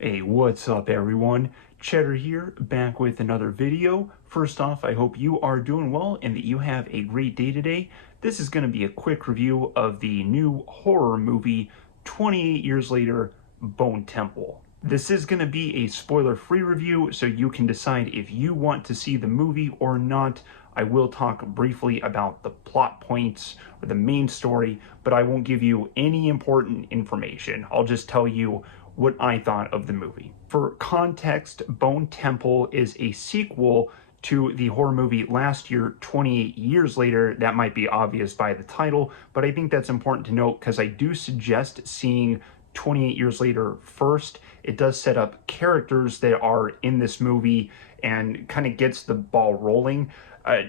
Hey, what's up everyone? Cheddar here, back with another video. First off, I hope you are doing well and that you have a great day today. This is going to be a quick review of the new horror movie, 28 Years Later, Bone Temple. This is going to be a spoiler-free review, so you can decide if you want to see the movie or not. I will talk briefly about the plot points or the main story, but I won't give you any important information. I'll just tell you what I thought of the movie. For context, Bone Temple is a sequel to the horror movie last year, 28 Years Later. That might be obvious by the title, but I think that's important to note because I do suggest seeing 28 Years Later first. It does set up characters that are in this movie and kind of gets the ball rolling.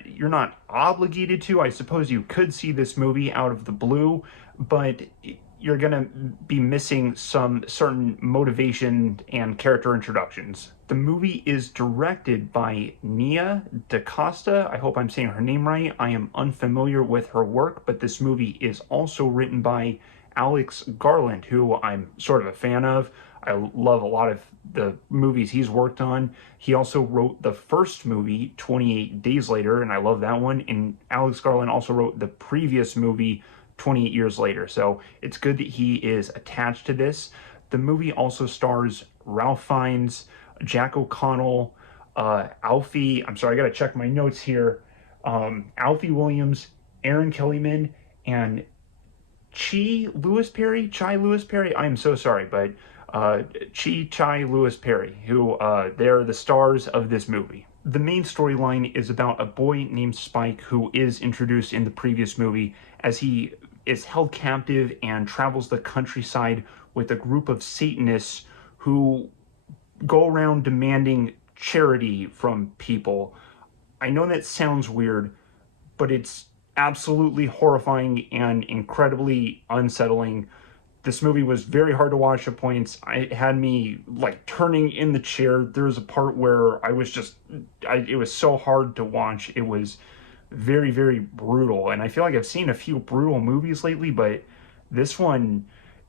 You're not obligated to. I suppose you could see this movie out of the blue, but you're going to be missing some certain motivation and character introductions. The movie is directed by Nia DaCosta. I hope I'm saying her name right. I am unfamiliar with her work, but this movie is also written by Alex Garland, who I'm sort of a fan of. I love a lot of the movies he's worked on. He also wrote the first movie, 28 Days Later, and I love that one. And Alex Garland also wrote the previous movie, 28 Years Later. So it's good that he is attached to this. The movie also stars Ralph Fiennes, Jack O'Connell, Alfie. I'm sorry, I gotta check my notes here. Alfie Williams, Aaron Kellyman, and Chai Lewis Perry. I am so sorry, but Chai Lewis Perry, who they're the stars of this movie. The main storyline is about a boy named Spike who is introduced in the previous movie as he is held captive and travels the countryside with a group of Satanists who go around demanding charity from people. I know that sounds weird, but it's absolutely horrifying and incredibly unsettling. This movie was very hard to watch at points. It had me like turning in the chair. There was a part where it was so hard to watch. It was very, very brutal. And I feel like I've seen a few brutal movies lately, but this one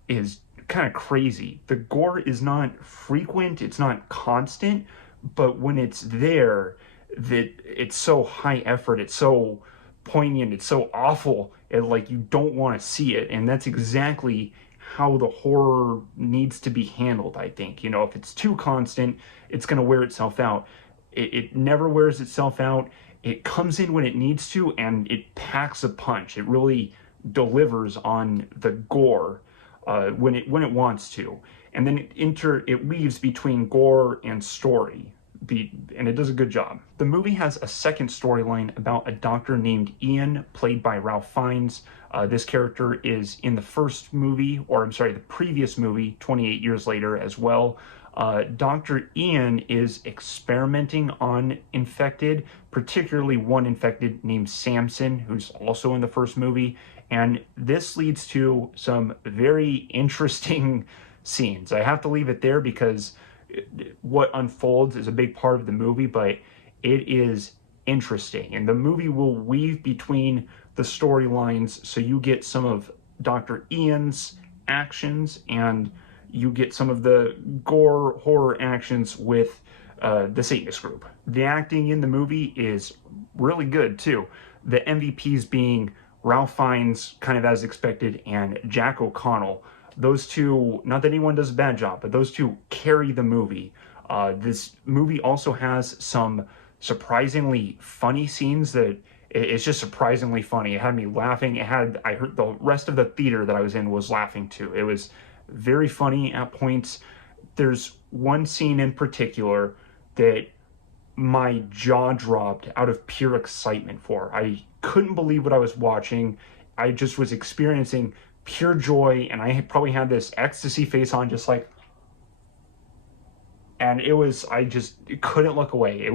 is kind of crazy. The gore is not frequent, it's not constant, but when it's there, that it's so high effort, it's so poignant, it's so awful, like you don't want to see it. And that's exactly how the horror needs to be handled, I think. You know, if it's too constant, it's going to wear itself out. It never wears itself out. It comes in when it needs to, and it packs a punch. It really delivers on the gore when it wants to, and then it weaves between gore and story, and it does a good job. The movie has a second storyline about a doctor named Ian, played by Ralph Fiennes. This character is in the first movie, or I'm sorry, the previous movie, 28 Years Later, as well. Dr. Ian is experimenting on infected, particularly one infected named Samson, who's also in the first movie. And this leads to some very interesting scenes. I have to leave it there because what unfolds is a big part of the movie, but it is interesting. And the movie will weave between the storylines, so you get some of Dr. Ian's actions and you get some of the gore horror actions with the Satanist group. The acting in the movie is really good too. The MVPs being Ralph Fiennes, kind of as expected, and Jack O'Connell. Those two, not that anyone does a bad job, but those two carry the movie. This movie also has some surprisingly funny scenes that it's just surprisingly funny. It had me laughing. I heard the rest of the theater that I was in was laughing too. It was very funny at points. There's one scene in particular that my jaw dropped out of pure excitement for. I couldn't believe what I was watching. I just was experiencing pure joy, and I probably had this ecstasy face on, just like, and I just couldn't look away.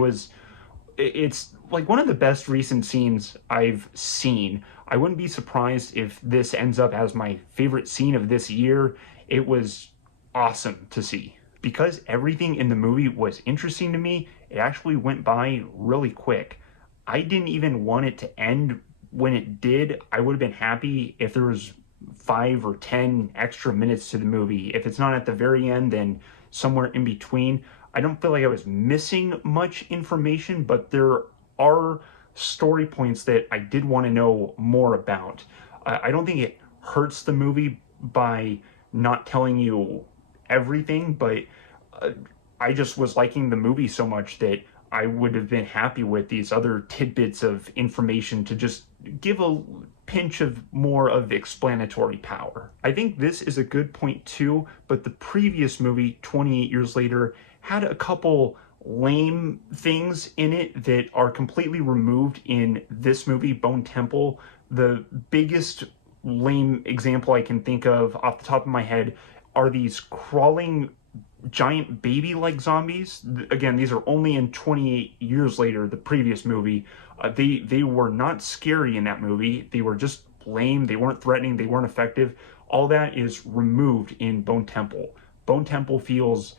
It's like one of the best recent scenes I've seen. I wouldn't be surprised if this ends up as my favorite scene of this year. It was awesome to see. Because everything in the movie was interesting to me, it actually went by really quick. I didn't even want it to end when it did. I would have been happy if there was 5 or 10 extra minutes to the movie. If it's not at the very end, then somewhere in between. I don't feel like I was missing much information, but there are story points that I did want to know more about. I don't think it hurts the movie by not telling you everything, but I just was liking the movie so much that I would have been happy with these other tidbits of information to just give a pinch of more of explanatory power. I think this is a good point too, but the previous movie, 28 Years Later, had a couple lame things in it that are completely removed in this movie, Bone Temple. The biggest lame example I can think of off the top of my head are these crawling giant baby-like zombies. Again, these are only in 28 Years Later, the previous movie. They were not scary in that movie. They were just lame. They weren't threatening. They weren't effective. All that is removed in Bone Temple. Bone Temple feels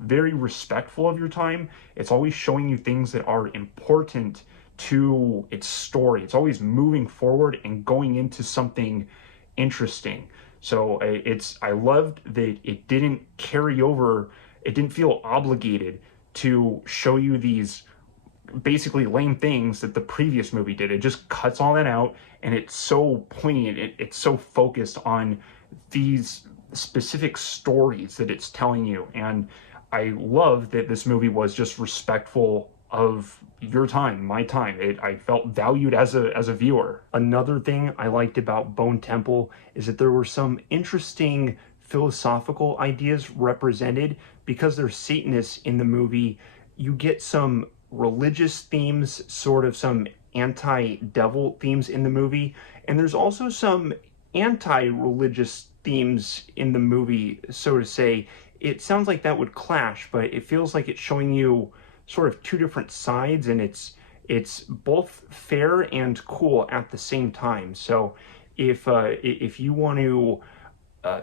very respectful of your time. It's always showing you things that are important to its story. It's always moving forward and going into something interesting. So I loved that it didn't carry over, it didn't feel obligated to show you these basically lame things that the previous movie did. It just cuts all that out, and it's so poignant, it's so focused on these specific stories that it's telling you. And I love that this movie was just respectful of your time, my time. I felt valued as a viewer. Another thing I liked about Bone Temple is that there were some interesting philosophical ideas represented. Because there's Satanists in the movie, you get some religious themes, sort of some anti-devil themes in the movie, and there's also some anti-religious themes in the movie, so to say. It sounds like that would clash, but it feels like it's showing you sort of two different sides, and it's both fair and cool at the same time. So if you want to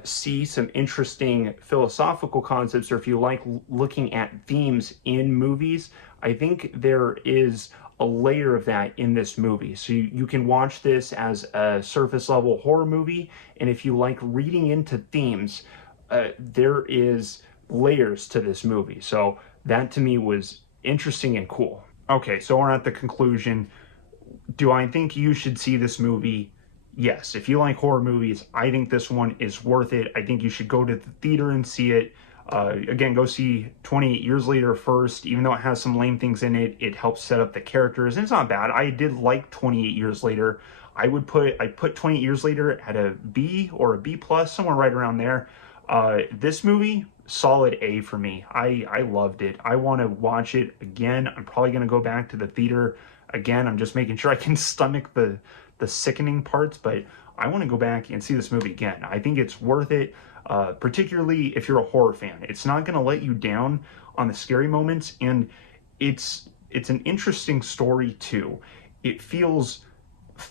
see some interesting philosophical concepts, or if you like looking at themes in movies, I think there is a layer of that in this movie. So you can watch this as a surface level horror movie, and if you like reading into themes, there is layers to this movie. So that to me was interesting and cool. Okay, so we're at the conclusion. Do I think you should see this movie? Yes. If you like horror movies, I think this one is worth it. I think you should go to the theater and see it. Again, go see 28 Years Later first. Even though it has some lame things in it, it helps set up the characters, and it's not bad. I did like 28 Years Later. I put 28 Years Later at a B or a B plus, somewhere right around there. This movie, solid A for me. I loved it. I want to watch it again. I'm probably going to go back to the theater again. I'm just making sure I can stomach the sickening parts, but I want to go back and see this movie again. I think it's worth it, particularly if you're a horror fan. It's not going to let you down on the scary moments, and it's an interesting story too. It feels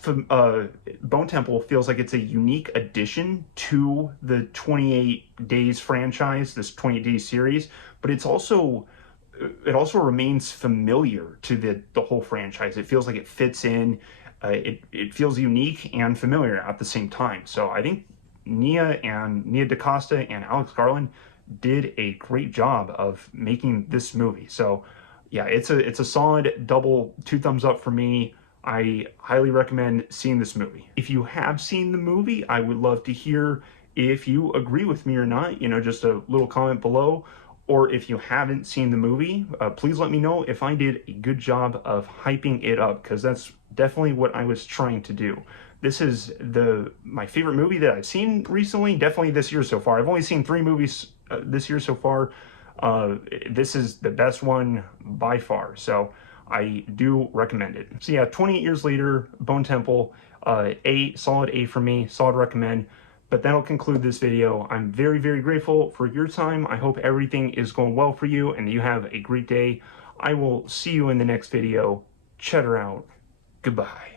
Bone Temple feels like it's a unique addition to the 28 Days franchise, this 28 Days series, but it also remains familiar to the whole franchise. It feels like it fits in. It feels unique and familiar at the same time. So I think Nia DaCosta and Alex Garland did a great job of making this movie. So yeah, it's a solid double 2 thumbs up for me. I highly recommend seeing this movie. If you have seen the movie, I would love to hear if you agree with me or not. Just a little comment below. Or if you haven't seen the movie, please let me know if I did a good job of hyping it up, because that's definitely what I was trying to do. This is my favorite movie that I've seen recently, definitely this year so far. I've only seen 3 movies this year so far. This is the best one by far, so I do recommend it. So yeah, 28 Years Later, Bone Temple, solid A for me, solid recommend. But that'll conclude this video. I'm very, very grateful for your time. I hope everything is going well for you and you have a great day. I will see you in the next video. Cheddar out. Goodbye.